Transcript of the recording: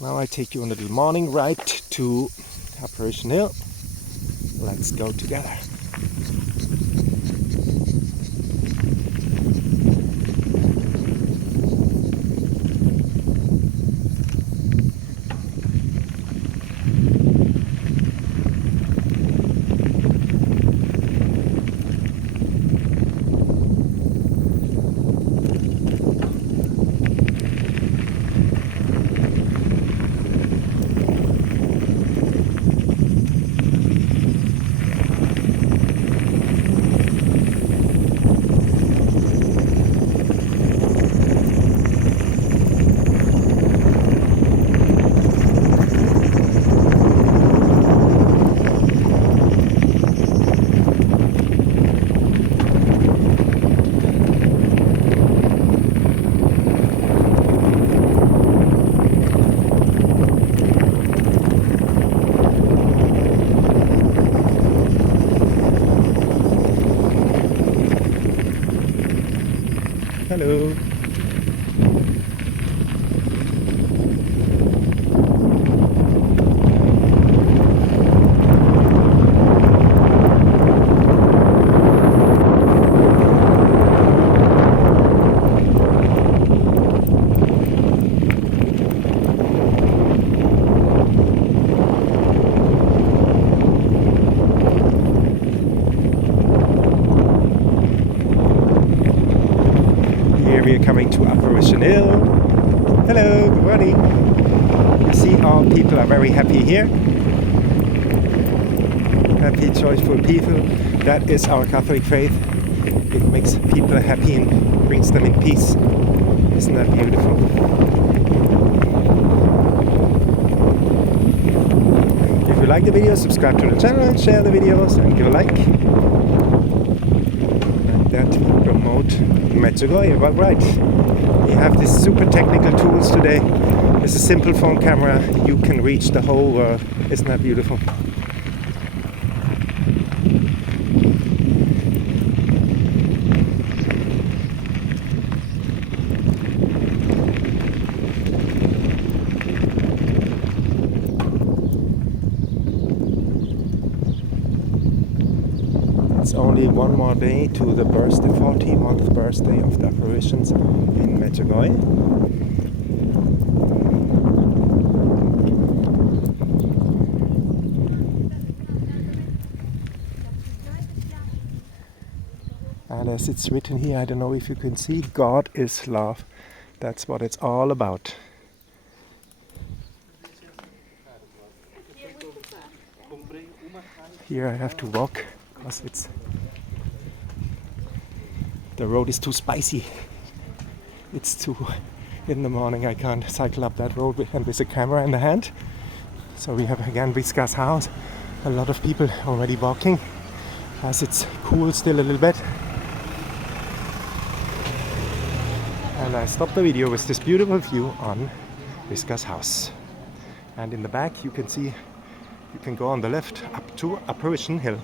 Now I take you on a little morning ride to Apparition Hill. Let's go together. Hello. We are coming to Apparition Hill. Hello, good morning. You see, all people are very happy here. Happy, joyful people. That is our Catholic faith. It makes people happy and brings them in peace. Isn't that beautiful? If you like the video, subscribe to the channel and share the videos and give a like. That we promote Medjugorje. Well, right, we have these super technical tools today. With a simple phone camera, you can reach the whole world. Isn't that beautiful? It's only one more day to the birthday, 41st birthday of the apparitions in Medjugorje. And as it's written here, I don't know if you can see, God is love. That's what it's all about. Here I have to walk because the road is too spicy. It's too in the morning. I can't cycle up that road with a camera in the hand. So we have again Visca's house. A lot of people already walking as it's cool still a little bit. And I stopped the video with this beautiful view on Visca's house. And in the back you can see, you can go on the left up to Apparition Hill.